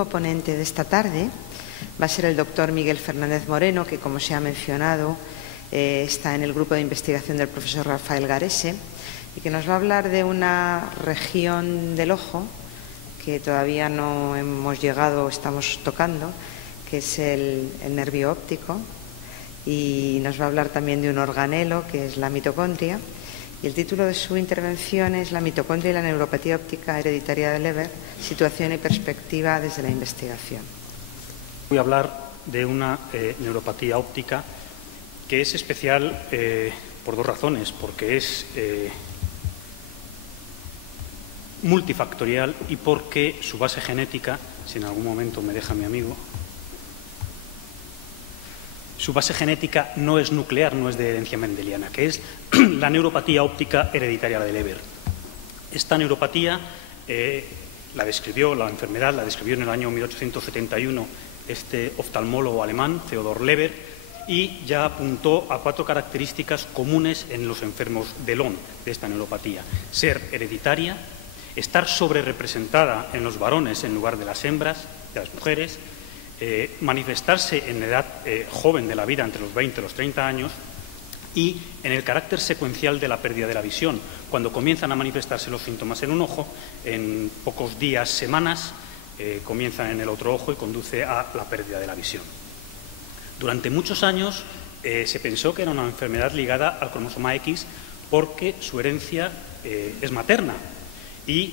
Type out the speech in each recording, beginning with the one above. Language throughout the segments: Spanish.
último ponente de esta tarde va a ser el doctor Miguel Fernández Moreno, que, como se ha mencionado, está en el grupo de investigación del profesor Rafael Garese y que nos va a hablar de una región del ojo que todavía no hemos llegado o estamos tocando, que es el nervio óptico, y nos va a hablar también de un organelo, que es la mitocondria. Y el título de su intervención es La mitocondria y la neuropatía óptica hereditaria de Leber, situación y perspectiva desde la investigación. Voy a hablar de una neuropatía óptica que es especial por dos razones, porque es multifactorial y porque su base genética, si en algún momento me deja mi amigo, su base genética no es nuclear, no es de herencia mendeliana, que es la neuropatía óptica hereditaria de Leber. Esta neuropatía la enfermedad la describió en el año 1871 este oftalmólogo alemán, Theodor Leber, y ya apuntó a 4 características comunes en los enfermos de León de esta neuropatía: ser hereditaria, estar sobrerepresentada en los varones en lugar de las hembras, de las mujeres, manifestarse en edad joven de la vida, entre los 20 y los 30 años, y en el carácter secuencial de la pérdida de la visión. Cuando comienzan a manifestarse los síntomas en un ojo, en pocos días, semanas, comienzan en el otro ojo y conduce a la pérdida de la visión. Durante muchos años se pensó que era una enfermedad ligada al cromosoma X porque su herencia es materna. Y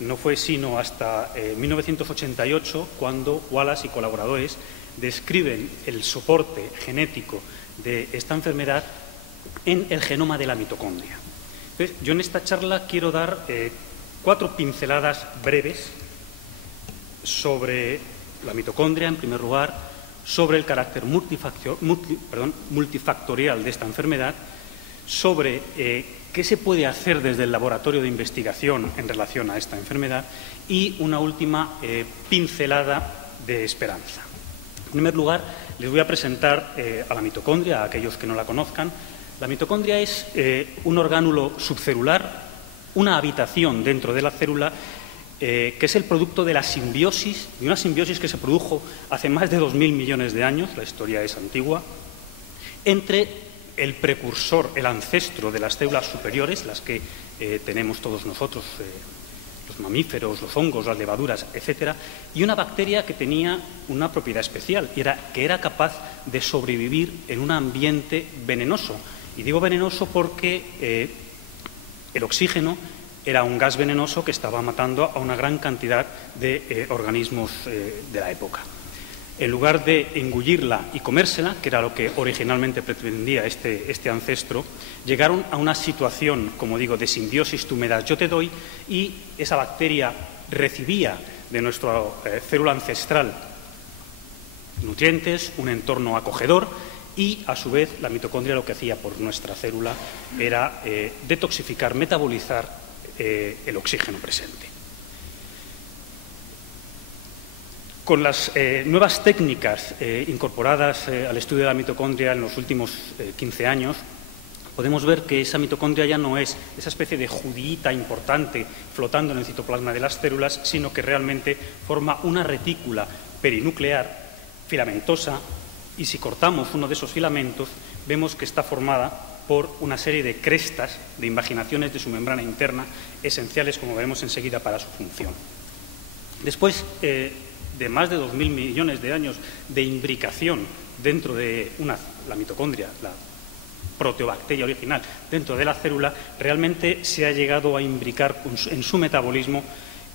no fue sino hasta 1988 cuando Wallace y colaboradores describen el soporte genético de esta enfermedad en el genoma de la mitocondria. Entonces, yo en esta charla quiero dar 4 pinceladas breves sobre la mitocondria, en primer lugar, sobre el carácter multifactorial de esta enfermedad, sobre qué se puede hacer desde el laboratorio de investigación en relación a esta enfermedad y una última pincelada de esperanza. En primer lugar, les voy a presentar a la mitocondria, a aquellos que no la conozcan. La mitocondria es un orgánulo subcelular, una habitación dentro de la célula que es el producto de la simbiosis, de una simbiosis que se produjo hace más de 2.000 millones de años, la historia es antigua, entre el precursor, el ancestro de las células superiores, las que tenemos todos nosotros, los mamíferos, los hongos, las levaduras, etcétera, y una bacteria que tenía una propiedad especial, y era que era capaz de sobrevivir en un ambiente venenoso. Y digo venenoso porque el oxígeno era un gas venenoso que estaba matando a una gran cantidad de organismos de la época. En lugar de engullirla y comérsela, que era lo que originalmente pretendía este ancestro, llegaron a una situación, como digo, de simbiosis, tú me das, yo te doy, y esa bacteria recibía de nuestra célula ancestral nutrientes, un entorno acogedor, y a su vez la mitocondria lo que hacía por nuestra célula era detoxificar, metabolizar el oxígeno presente. Con las nuevas técnicas incorporadas al estudio de la mitocondria en los últimos 15 años, podemos ver que esa mitocondria ya no es esa especie de judíita importante flotando en el citoplasma de las células, sino que realmente forma una retícula perinuclear filamentosa, y si cortamos uno de esos filamentos, vemos que está formada por una serie de crestas, de invaginaciones de su membrana interna, esenciales, como veremos enseguida, para su función. Después de más de 2.000 millones de años de imbricación dentro de la mitocondria, la proteobacteria original, dentro de la célula, realmente se ha llegado a imbricar en su metabolismo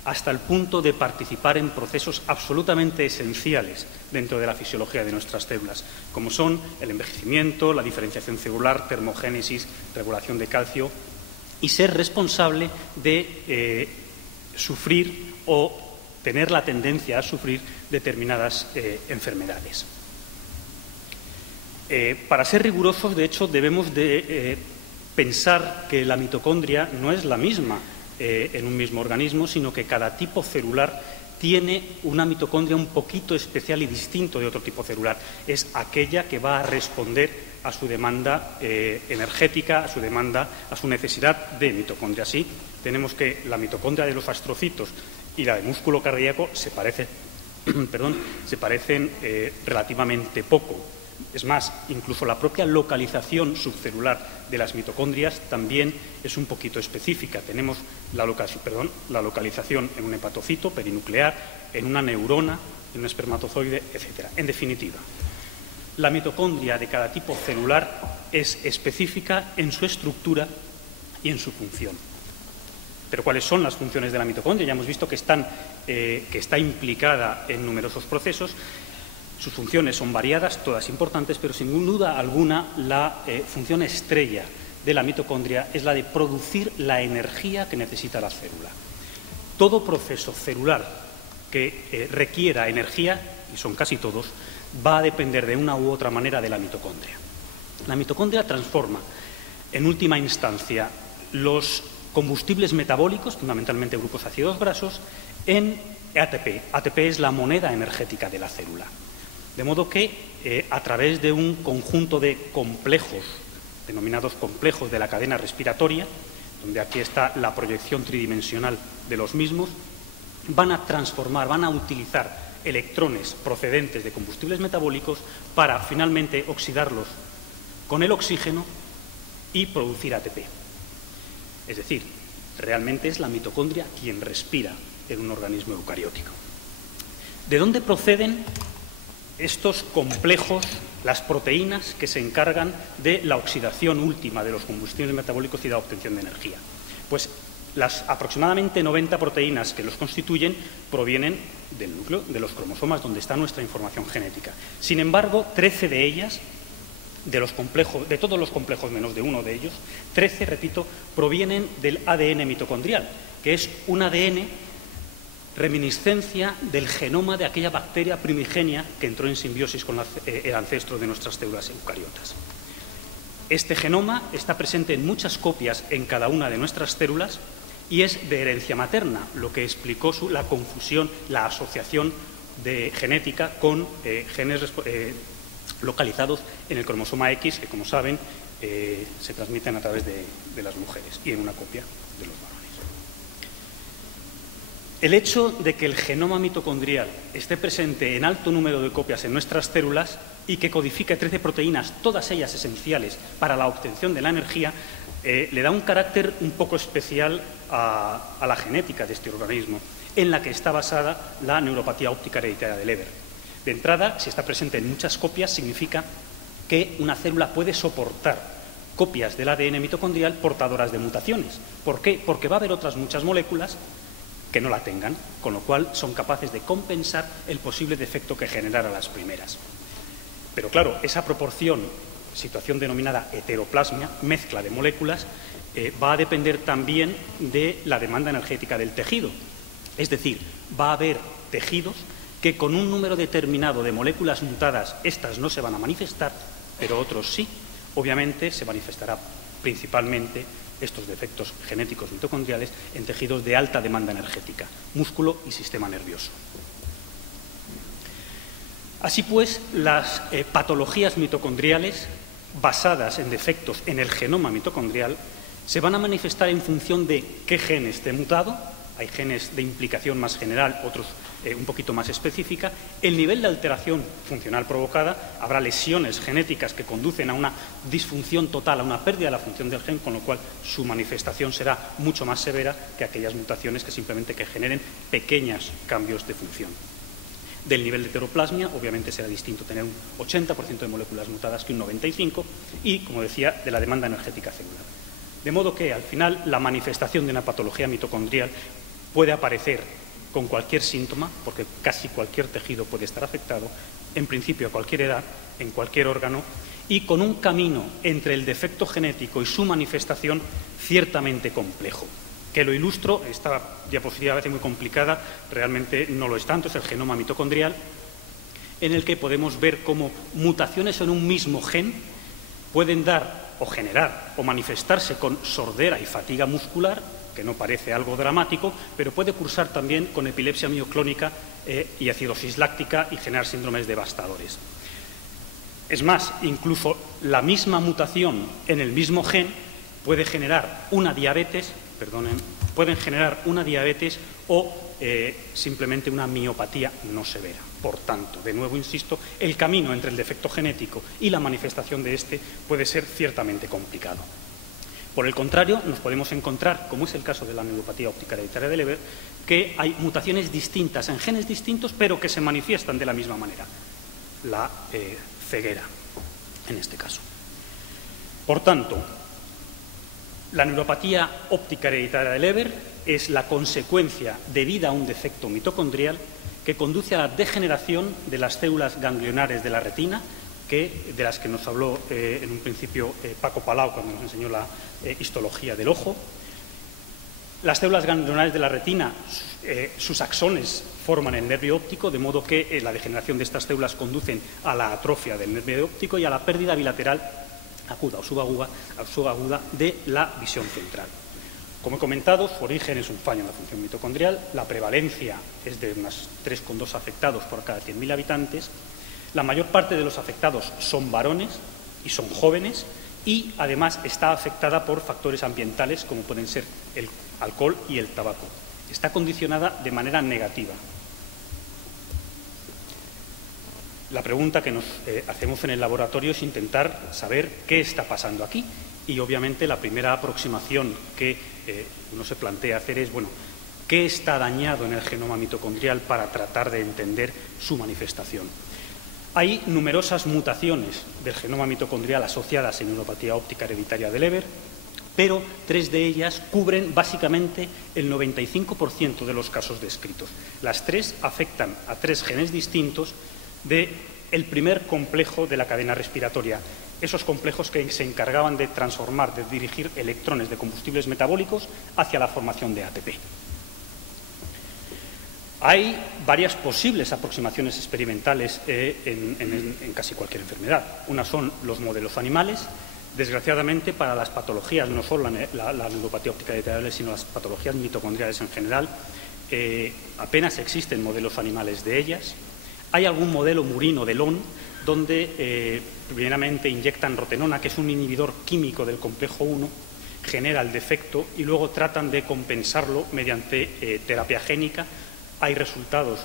hasta el punto de participar en procesos absolutamente esenciales dentro de la fisiología de nuestras células, como son el envejecimiento, la diferenciación celular, termogénesis, regulación de calcio, y ser responsable de sufrir o tener la tendencia a sufrir determinadas enfermedades. Para ser rigurosos, de hecho, debemos de pensar que la mitocondria no es la misma en un mismo organismo, sino que cada tipo celular tiene una mitocondria un poquito especial y distinto de otro tipo celular. Es aquella que va a responder a su demanda energética, a su demanda, a su necesidad de mitocondria. Así, tenemos que la mitocondria de los astrocitos y la de músculo cardíaco se parece se parecen relativamente poco. Es más, incluso la propia localización subcelular de las mitocondrias también es un poquito específica. Tenemos la localización en un hepatocito perinuclear, en una neurona, en un espermatozoide, etc. En definitiva, la mitocondria de cada tipo celular es específica en su estructura y en su función. Pero ¿cuáles son las funciones de la mitocondria? Ya hemos visto que está implicada en numerosos procesos. Sus funciones son variadas, todas importantes, pero sin duda alguna la función estrella de la mitocondria es la de producir la energía que necesita la célula. Todo proceso celular que requiera energía, y son casi todos, va a depender de una u otra manera de la mitocondria. La mitocondria transforma, en última instancia, los combustibles metabólicos, fundamentalmente grupos ácidos grasos, en ATP. ATP es la moneda energética de la célula. De modo que, a través de un conjunto de complejos, denominados complejos de la cadena respiratoria, donde aquí está la proyección tridimensional de los mismos, van a transformar, van a utilizar electrones procedentes de combustibles metabólicos para finalmente oxidarlos con el oxígeno y producir ATP. Es decir, realmente es la mitocondria quien respira en un organismo eucariótico. ¿De dónde proceden estos complejos, las proteínas que se encargan de la oxidación última de los combustibles metabólicos y de la obtención de energía? Pues las aproximadamente 90 proteínas que los constituyen provienen del núcleo, de los cromosomas, donde está nuestra información genética. Sin embargo, 13 de ellas, de todos los complejos menos de uno de ellos, 13, repito, provienen del ADN mitocondrial, que es un ADN reminiscencia del genoma de aquella bacteria primigenia que entró en simbiosis con el ancestro de nuestras células eucariotas. Este genoma está presente en muchas copias en cada una de nuestras células y es de herencia materna, lo que explicó la confusión, la asociación de genética con genes localizados en el cromosoma X, que, como saben, se transmiten a través de las mujeres y en una copia de los varones. El hecho de que el genoma mitocondrial esté presente en alto número de copias en nuestras células y que codifique 13 proteínas, todas ellas esenciales para la obtención de la energía, le da un carácter un poco especial a la genética de este organismo, en la que está basada la neuropatía óptica hereditaria de Leber. De entrada, si está presente en muchas copias, significa que una célula puede soportar copias del ADN mitocondrial portadoras de mutaciones. ¿Por qué? Porque va a haber otras muchas moléculas que no la tengan, con lo cual son capaces de compensar el posible defecto que generara las primeras. Pero claro, esa proporción, situación denominada heteroplasmia, mezcla de moléculas, va a depender también de la demanda energética del tejido. Es decir, va a haber tejidos que con un número determinado de moléculas mutadas, estas no se van a manifestar, pero otros sí. Obviamente se manifestará principalmente estos defectos genéticos mitocondriales en tejidos de alta demanda energética, músculo y sistema nervioso. Así pues, las patologías mitocondriales basadas en defectos en el genoma mitocondrial se van a manifestar en función de qué gen esté mutado. Hay genes de implicación más general, otros un poquito más específica, el nivel de alteración funcional provocada, habrá lesiones genéticas que conducen a una disfunción total, a una pérdida de la función del gen, con lo cual su manifestación será mucho más severa que aquellas mutaciones que simplemente generen pequeños cambios de función. Del nivel de heteroplasmia, obviamente será distinto tener un 80% de moléculas mutadas que un 95%, y, como decía, de la demanda energética celular. De modo que, al final, la manifestación de una patología mitocondrial puede aparecer con cualquier síntoma, porque casi cualquier tejido puede estar afectado, en principio a cualquier edad, en cualquier órgano, y con un camino entre el defecto genético y su manifestación ciertamente complejo. Que lo ilustro, esta diapositiva a veces muy complicada, realmente no lo es tanto, es el genoma mitocondrial, en el que podemos ver cómo mutaciones en un mismo gen pueden dar o generar o manifestarse con sordera y fatiga muscular, que no parece algo dramático, pero puede cursar también con epilepsia mioclónica y acidosis láctica y generar síndromes devastadores. Es más, incluso la misma mutación en el mismo gen puede generar una diabetes, pueden generar una diabetes o simplemente una miopatía no severa. Por tanto, de nuevo insisto, el camino entre el defecto genético y la manifestación de este puede ser ciertamente complicado. Por el contrario, nos podemos encontrar, como es el caso de la neuropatía óptica hereditaria de Leber, que hay mutaciones distintas en genes distintos, pero que se manifiestan de la misma manera. La ceguera, en este caso. Por tanto, la neuropatía óptica hereditaria de Leber es la consecuencia debida a un defecto mitocondrial que conduce a la degeneración de las células ganglionares de la retina, de las que nos habló en un principio Paco Palau cuando nos enseñó la histología del ojo. Las células ganglionares de la retina, sus axones forman el nervio óptico, de modo que la degeneración de estas células conducen a la atrofia del nervio óptico y a la pérdida bilateral aguda o subaguda de la visión central. Como he comentado, su origen es un fallo en la función mitocondrial, la prevalencia es de unos 3,2 afectados por cada 100.000 habitantes. La mayor parte de los afectados son varones y son jóvenes y, además, está afectada por factores ambientales como pueden ser el alcohol y el tabaco. Está condicionada de manera negativa. La pregunta que nos hacemos en el laboratorio es intentar saber qué está pasando aquí. Y, obviamente, la primera aproximación que uno se plantea hacer es, bueno, ¿qué está dañado en el genoma mitocondrial para tratar de entender su manifestación? Hay numerosas mutaciones del genoma mitocondrial asociadas en neuropatía óptica hereditaria de Leber, pero 3 de ellas cubren básicamente el 95% de los casos descritos. Las 3 afectan a 3 genes distintos del primer complejo de la cadena respiratoria, esos complejos que se encargaban de transformar, de dirigir electrones de combustibles metabólicos hacia la formación de ATP. Hay varias posibles aproximaciones experimentales en casi cualquier enfermedad. Una son los modelos animales. Desgraciadamente, para las patologías, no solo la neuropatía óptica hereditaria, sino las patologías mitocondriales en general, apenas existen modelos animales de ellas. Hay algún modelo murino de Lon, donde primeramente inyectan rotenona, que es un inhibidor químico del complejo 1, genera el defecto y luego tratan de compensarlo mediante terapia génica. Hay resultados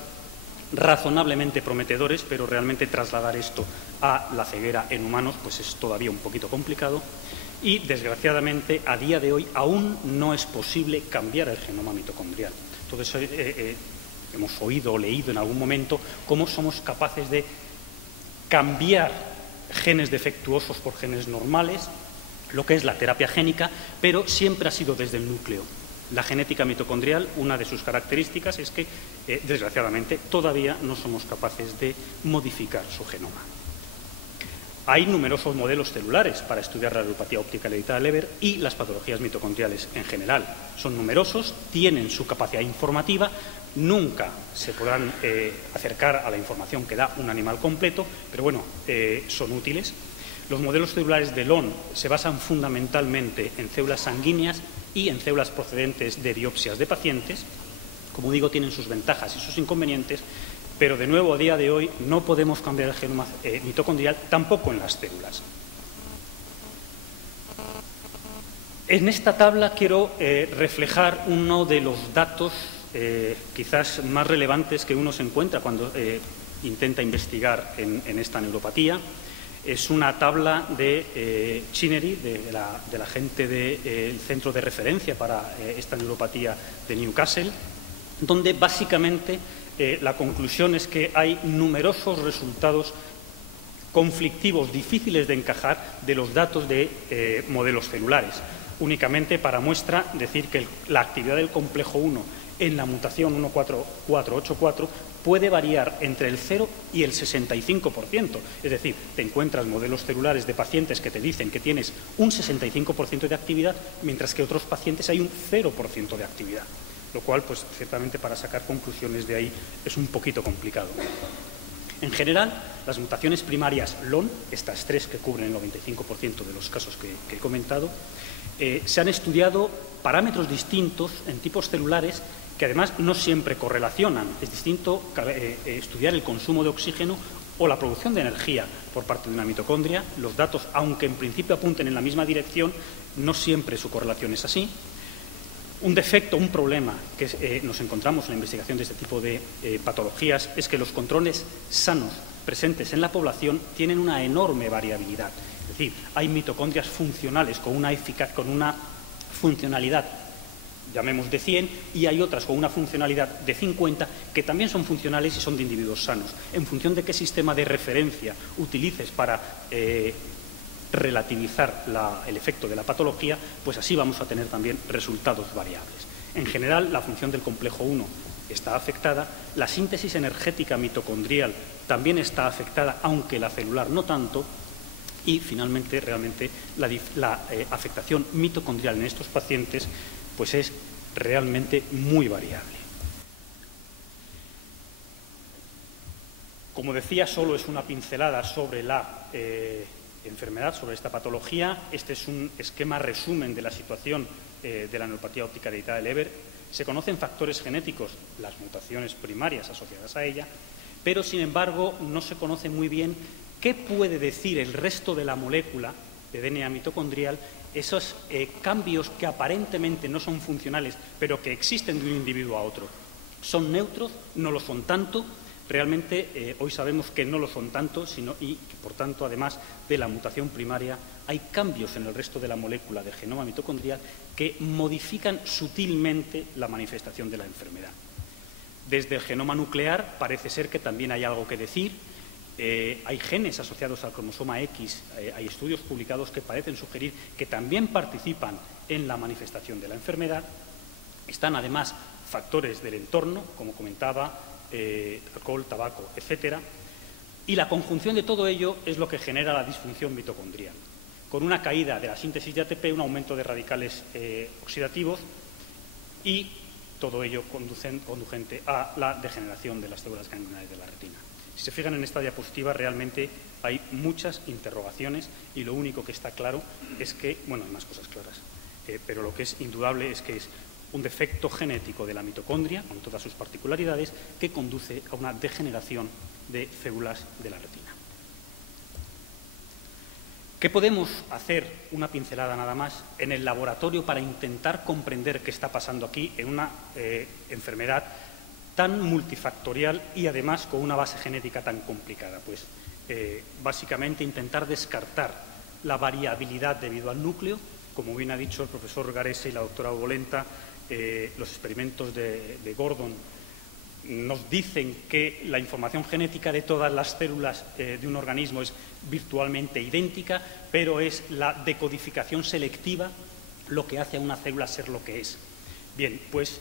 razonablemente prometedores, pero realmente trasladar esto a la ceguera en humanos pues es todavía un poquito complicado y, desgraciadamente, a día de hoy aún no es posible cambiar el genoma mitocondrial. Entonces, hemos oído o leído en algún momento cómo somos capaces de cambiar genes defectuosos por genes normales, lo que es la terapia génica, pero siempre ha sido desde el núcleo. La genética mitocondrial, una de sus características es que, desgraciadamente, todavía no somos capaces de modificar su genoma. Hay numerosos modelos celulares para estudiar la neuropatía óptica hereditaria de Leber y las patologías mitocondriales en general. Son numerosos, tienen su capacidad informativa, nunca se podrán acercar a la información que da un animal completo, pero bueno, son útiles. Los modelos celulares de Lon se basan fundamentalmente en células sanguíneas y en células procedentes de biopsias de pacientes. Como digo, tienen sus ventajas y sus inconvenientes, pero de nuevo a día de hoy no podemos cambiar el genoma mitocondrial tampoco en las células. En esta tabla quiero reflejar uno de los datos quizás más relevantes que uno se encuentra cuando intenta investigar en esta neuropatía. Es una tabla de Chinnery, de la gente del centro de referencia para esta neuropatía de Newcastle, donde básicamente la conclusión es que hay numerosos resultados conflictivos, difíciles de encajar, de los datos de modelos celulares. Únicamente para muestra decir que la actividad del complejo 1 en la mutación 14484 puede variar entre el 0 y el 65%. Es decir, te encuentras modelos celulares de pacientes que te dicen que tienes un 65% de actividad, mientras que otros pacientes hay un 0% de actividad. Lo cual, pues, ciertamente para sacar conclusiones de ahí es un poquito complicado. En general, las mutaciones primarias LON, estas 3 que cubren el 95% de los casos que he comentado, se han estudiado parámetros distintos en tipos celulares que además no siempre correlacionan. Es distinto estudiar el consumo de oxígeno o la producción de energía por parte de una mitocondria. Los datos, aunque en principio apunten en la misma dirección, no siempre su correlación es así. Un defecto, un problema que nos encontramos en la investigación de este tipo de patologías es que los controles sanos presentes en la población tienen una enorme variabilidad. Es decir, hay mitocondrias funcionales con una funcionalidad, llamemos de 100, y hay otras con una funcionalidad de 50 que también son funcionales y son de individuos sanos. En función de qué sistema de referencia utilices para relativizar el efecto de la patología, pues así vamos a tener también resultados variables. En general, la función del complejo 1 está afectada, la síntesis energética mitocondrial también está afectada, aunque la celular no tanto, y finalmente realmente la afectación mitocondrial en estos pacientes pues es realmente muy variable. Como decía, solo es una pincelada sobre la enfermedad, sobre esta patología. Este es un esquema resumen de la situación de la neuropatía óptica dilatada de Leber. Se conocen factores genéticos, las mutaciones primarias asociadas a ella, pero sin embargo no se conoce muy bien qué puede decir el resto de la molécula de DNA mitocondrial, esos cambios que aparentemente no son funcionales, pero que existen de un individuo a otro. ¿Son neutros? ¿No lo son tanto? Realmente hoy sabemos que no lo son tanto, y que por tanto, además de la mutación primaria, hay cambios en el resto de la molécula del genoma mitocondrial que modifican sutilmente la manifestación de la enfermedad. Desde el genoma nuclear parece ser que también hay algo que decir. Hay genes asociados al cromosoma X, hay estudios publicados que parecen sugerir que también participan en la manifestación de la enfermedad. Están además factores del entorno, como comentaba, alcohol, tabaco, etcétera, y la conjunción de todo ello es lo que genera la disfunción mitocondrial, con una caída de la síntesis de ATP, un aumento de radicales oxidativos y todo ello conducente a la degeneración de las células ganglionares de la retina. Si se fijan en esta diapositiva, realmente hay muchas interrogaciones y lo único que está claro es que, bueno, hay más cosas claras, pero lo que es indudable es que es un defecto genético de la mitocondria, con todas sus particularidades, que conduce a una degeneración de células de la retina. ¿Qué podemos hacer, una pincelada nada más, en el laboratorio para intentar comprender qué está pasando aquí en una enfermedad tan multifactorial y además con una base genética tan complicada? Pues básicamente intentar descartar la variabilidad debido al núcleo. Como bien ha dicho el profesor Garese y la doctora Bolenta, los experimentos de Gordon nos dicen que la información genética de todas las células de un organismo es virtualmente idéntica, pero es la decodificación selectiva lo que hace a una célula ser lo que es. Bien, pues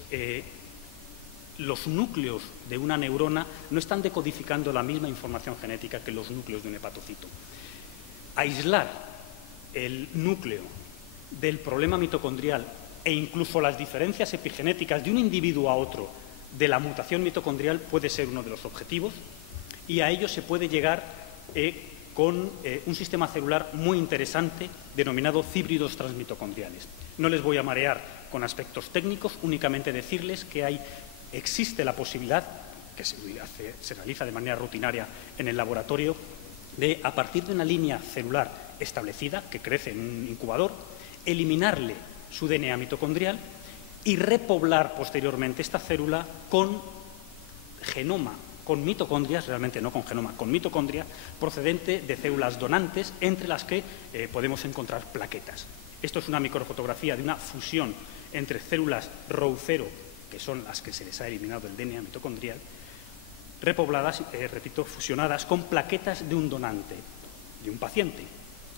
los núcleos de una neurona no están decodificando la misma información genética que los núcleos de un hepatocito. Aislar el núcleo del problema mitocondrial e incluso las diferencias epigenéticas de un individuo a otro de la mutación mitocondrial puede ser uno de los objetivos, y a ello se puede llegar con un sistema celular muy interesante denominado híbridos transmitocondriales. No les voy a marear con aspectos técnicos, únicamente decirles que existe la posibilidad, que se realiza de manera rutinaria en el laboratorio, de, a partir de una línea celular establecida, que crece en un incubador, eliminarle su DNA mitocondrial y repoblar posteriormente esta célula con genoma, con mitocondrias, realmente no con genoma, con mitocondria procedente de células donantes, entre las que podemos encontrar plaquetas. Esto es una microfotografía de una fusión entre células Row0, que son las que se les ha eliminado el DNA mitocondrial, repobladas, repito, fusionadas con plaquetas de un donante, de un paciente.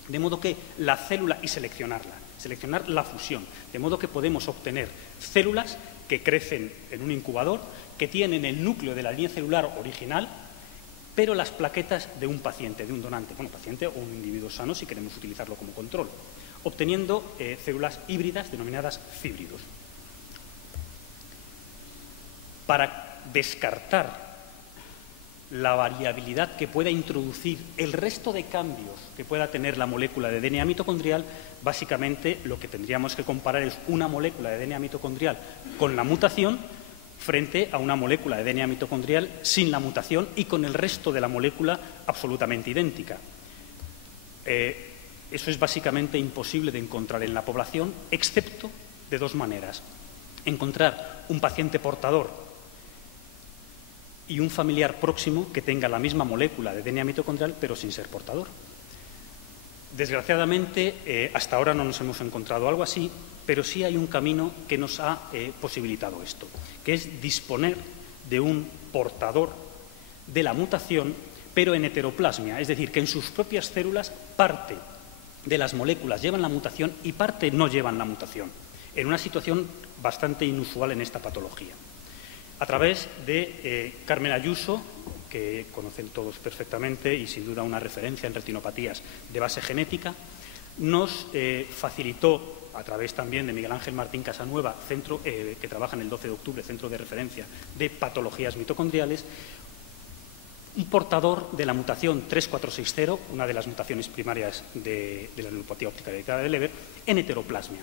De modo que la célula, y seleccionar la fusión, de modo que podemos obtener células que crecen en un incubador, que tienen el núcleo de la línea celular original, pero las plaquetas de un paciente, de un donante, bueno, paciente o un individuo sano si queremos utilizarlo como control, obteniendo células híbridas denominadas híbridos. Para descartar la variabilidad que pueda introducir el resto de cambios que pueda tener la molécula de DNA mitocondrial, básicamente lo que tendríamos que comparar es una molécula de DNA mitocondrial con la mutación frente a una molécula de DNA mitocondrial sin la mutación y con el resto de la molécula absolutamente idéntica. Eso es básicamente imposible de encontrar en la población, excepto de dos maneras. encontrar un paciente portador y un familiar próximo que tenga la misma molécula de DNA mitocondrial, pero sin ser portador. Desgraciadamente, hasta ahora no nos hemos encontrado algo así, pero sí hay un camino que nos ha posibilitado esto, que es disponer de un portador de la mutación, pero en heteroplasmia, es decir, que en sus propias células parte de las moléculas llevan la mutación y parte no llevan la mutación, en una situación bastante inusual en esta patología. A través de Carmen Ayuso, que conocen todos perfectamente y sin duda una referencia en retinopatías de base genética, nos facilitó, a través también de Miguel Ángel Martín Casanueva, que trabaja en el 12 de octubre, Centro de Referencia de Patologías Mitocondriales, un portador de la mutación 3460, una de las mutaciones primarias de la neuropatía óptica hereditaria de Leber, en heteroplasmia.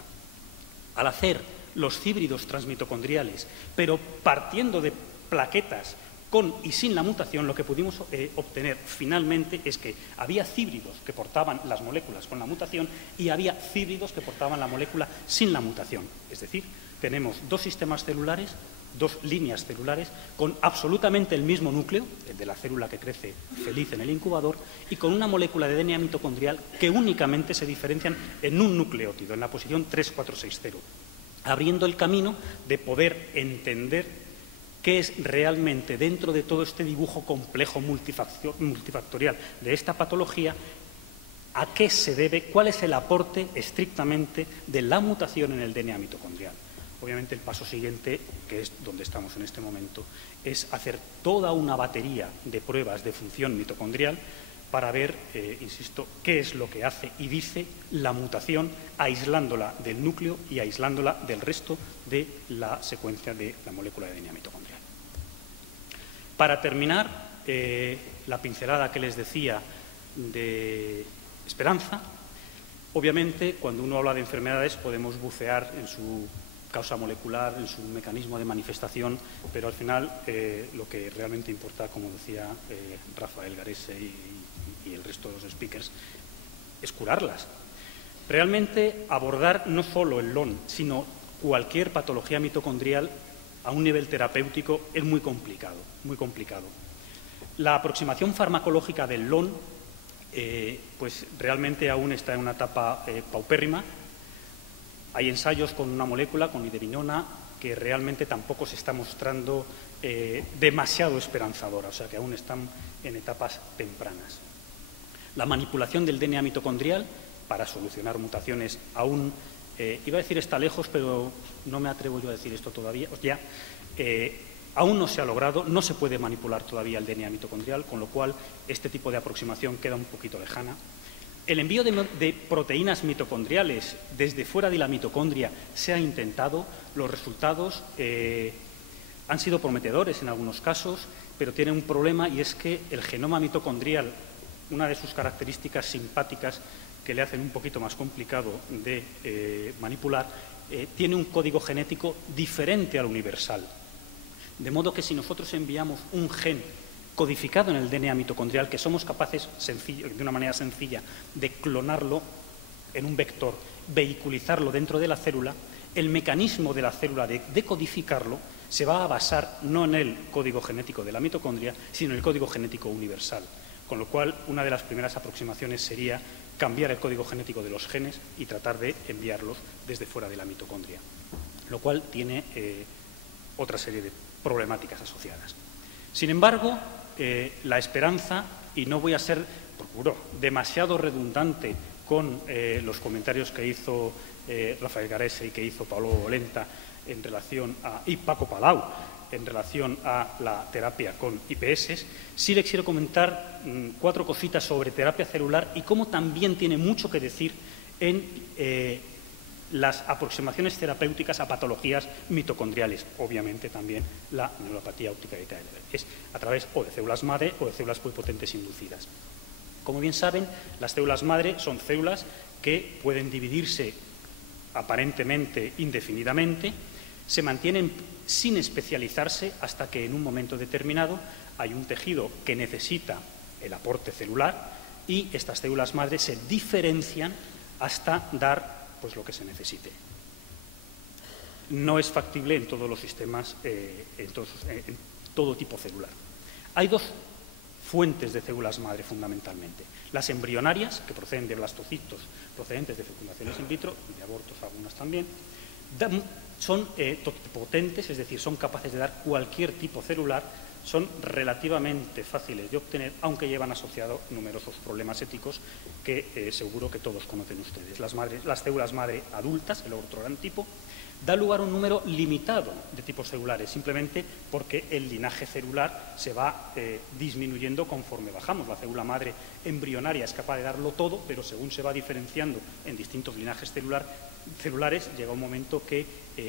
Al hacer los híbridos transmitocondriales, pero partiendo de plaquetas con y sin la mutación, lo que pudimos obtener finalmente es que había híbridos que portaban las moléculas con la mutación y había híbridos que portaban la molécula sin la mutación. Es decir, tenemos dos sistemas celulares, dos líneas celulares con absolutamente el mismo núcleo, el de la célula que crece feliz en el incubador, y con una molécula de DNA mitocondrial que únicamente se diferencian en un nucleótido, en la posición 3460, abriendo el camino de poder entender qué es realmente, dentro de todo este dibujo complejo multifactorial de esta patología, a qué se debe, cuál es el aporte estrictamente de la mutación en el DNA mitocondrial. Obviamente el paso siguiente, que es donde estamos en este momento, es hacer toda una batería de pruebas de función mitocondrial para ver, insisto, qué es lo que hace y dice la mutación, aislándola del núcleo y aislándola del resto de la secuencia de la molécula de DNA mitocondrial. Para terminar, la pincelada que les decía de esperanza, obviamente cuando uno habla de enfermedades podemos bucear en su causa molecular, en su mecanismo de manifestación, pero al final lo que realmente importa, como decía Rafael Garese y el resto de los speakers, es curarlas. Realmente abordar no solo el LON, sino cualquier patología mitocondrial a un nivel terapéutico es muy complicado, muy complicado. La aproximación farmacológica del LON pues realmente aún está en una etapa paupérrima. Hay ensayos con una molécula, con idevinona, que realmente tampoco se está mostrando demasiado esperanzadora, o sea que aún están en etapas tempranas. La manipulación del DNA mitocondrial para solucionar mutaciones aún, iba a decir está lejos, pero no me atrevo yo a decir esto todavía, aún no se ha logrado, no se puede manipular todavía el DNA mitocondrial, con lo cual este tipo de aproximación queda un poquito lejana. El envío de proteínas mitocondriales desde fuera de la mitocondria se ha intentado, los resultados han sido prometedores en algunos casos, pero tienen un problema y es que el genoma mitocondrial, una de sus características simpáticas que le hacen un poquito más complicado de manipular, tiene un código genético diferente al universal. De modo que si nosotros enviamos un gen codificado en el DNA mitocondrial, que somos capaces, de una manera sencilla, de clonarlo en un vector, vehiculizarlo dentro de la célula, el mecanismo de la célula de decodificarlo se va a basar no en el código genético de la mitocondria, sino en el código genético universal. Con lo cual, una de las primeras aproximaciones sería cambiar el código genético de los genes y tratar de enviarlos desde fuera de la mitocondria, lo cual tiene otra serie de problemáticas asociadas. Sin embargo, la esperanza, y no voy a ser, procuro, demasiado redundante con los comentarios que hizo Rafael Garese y que hizo Pablo Bolenta en relación y Paco Palau en relación a la terapia con IPS, sí les quiero comentar 4 cositas sobre terapia celular y cómo también tiene mucho que decir en las aproximaciones terapéuticas a patologías mitocondriales, obviamente también la neuropatía óptica hereditaria de Leber, es a través o de células madre o de células pluripotentes inducidas. Como bien saben, las células madre son células que pueden dividirse aparentemente indefinidamente, se mantienen sin especializarse hasta que en un momento determinado hay un tejido que necesita el aporte celular y estas células madre se diferencian hasta dar pues lo que se necesite. no es factible en todos los sistemas, en todo tipo celular. Hay dos fuentes de células madre fundamentalmente. Las embrionarias, que proceden de blastocitos procedentes de fecundaciones in vitro, y de abortos algunas también, son totipotentes, es decir, son capaces de dar cualquier tipo celular, son relativamente fáciles de obtener, aunque llevan asociados numerosos problemas éticos que seguro que todos conocen ustedes. Las células madre adultas, el otro gran tipo, da lugar a un número limitado de tipos celulares, simplemente porque el linaje celular se va disminuyendo conforme bajamos. La célula madre embrionaria es capaz de darlo todo, pero según se va diferenciando en distintos linajes celulares, llega un momento que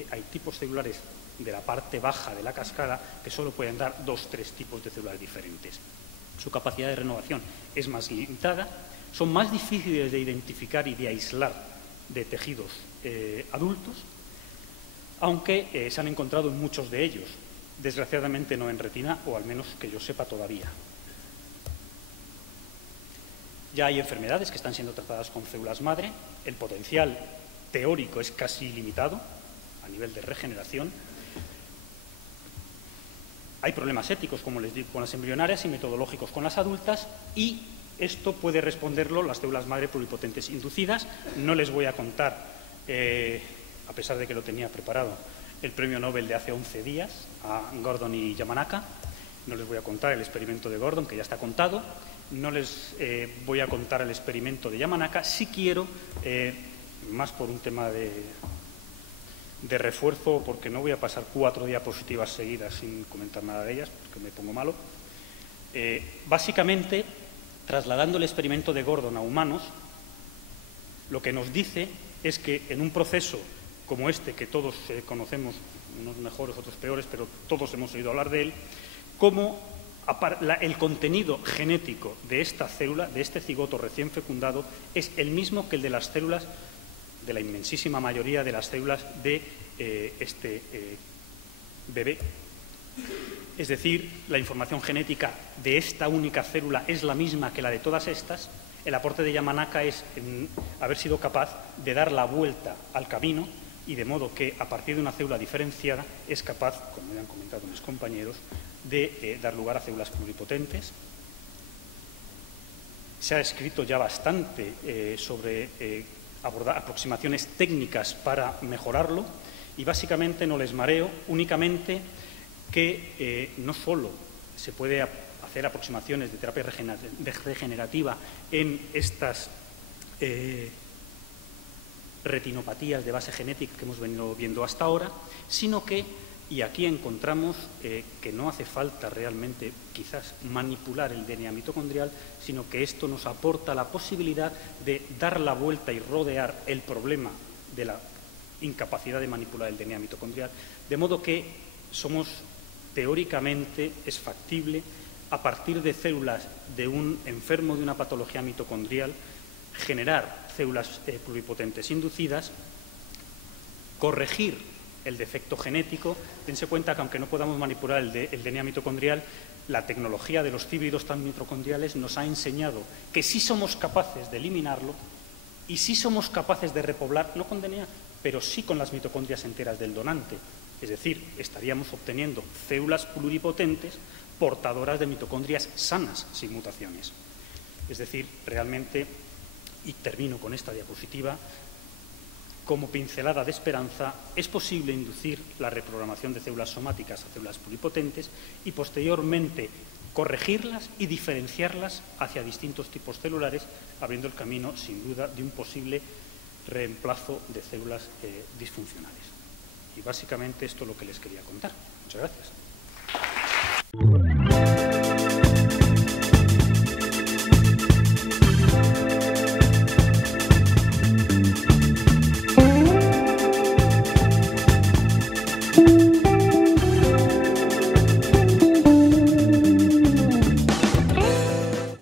hay tipos celulares de la parte baja de la cascada que solo pueden dar 2 o 3 tipos de células diferentes. Su capacidad de renovación es más limitada, son más difíciles de identificar y de aislar de tejidos adultos, aunque se han encontrado en muchos de ellos, desgraciadamente no en retina, o al menos que yo sepa todavía. Ya hay enfermedades que están siendo tratadas con células madre, el potencial teórico es casi ilimitado a nivel de regeneración. Hay problemas éticos, como les digo, con las embrionarias y metodológicos con las adultas, y esto puede responderlo las células madre pluripotentes inducidas. No les voy a contar, a pesar de que lo tenía preparado, el premio Nobel de hace 11 días a Gordon y Yamanaka. No les voy a contar el experimento de Gordon, que ya está contado. No les voy a contar el experimento de Yamanaka. Sí quiero, más por un tema de refuerzo, porque no voy a pasar 4 diapositivas seguidas sin comentar nada de ellas, porque me pongo malo. Básicamente, trasladando el experimento de Gordon a humanos, lo que nos dice es que en un proceso como este, que todos conocemos, unos mejores, otros peores, pero todos hemos oído hablar de él, cómo el contenido genético de esta célula, de este cigoto recién fecundado, es el mismo que el de las células, de la inmensísima mayoría de las células de este bebé. Es decir, la información genética de esta única célula es la misma que la de todas estas. El aporte de Yamanaka es haber sido capaz de dar la vuelta al camino, y de modo que a partir de una célula diferenciada es capaz, como ya han comentado mis compañeros, de dar lugar a células pluripotentes. Se ha escrito ya bastante sobre abordar aproximaciones técnicas para mejorarlo, y básicamente no les mareo, únicamente que no solo se puede hacer aproximaciones de terapia regenerativa en estas retinopatías de base genética que hemos venido viendo hasta ahora, sino que, y aquí encontramos que no hace falta realmente quizás manipular el DNA mitocondrial, sino que esto nos aporta la posibilidad de dar la vuelta y rodear el problema de la incapacidad de manipular el DNA mitocondrial, de modo que teóricamente es factible, a partir de células de un enfermo de una patología mitocondrial, generar células pluripotentes inducidas, corregir el defecto genético. Dense cuenta que aunque no podamos manipular el DNA mitocondrial, la tecnología de los híbridos tan mitocondriales nos ha enseñado que sí somos capaces de eliminarlo y sí somos capaces de repoblar, no con DNA, pero sí con las mitocondrias enteras del donante. Es decir, estaríamos obteniendo células pluripotentes portadoras de mitocondrias sanas sin mutaciones. Es decir, realmente, y termino con esta diapositiva, como pincelada de esperanza, es posible inducir la reprogramación de células somáticas a células pluripotentes y posteriormente corregirlas y diferenciarlas hacia distintos tipos celulares, abriendo el camino, sin duda, de un posible reemplazo de células disfuncionales. Y básicamente esto es lo que les quería contar. Muchas gracias.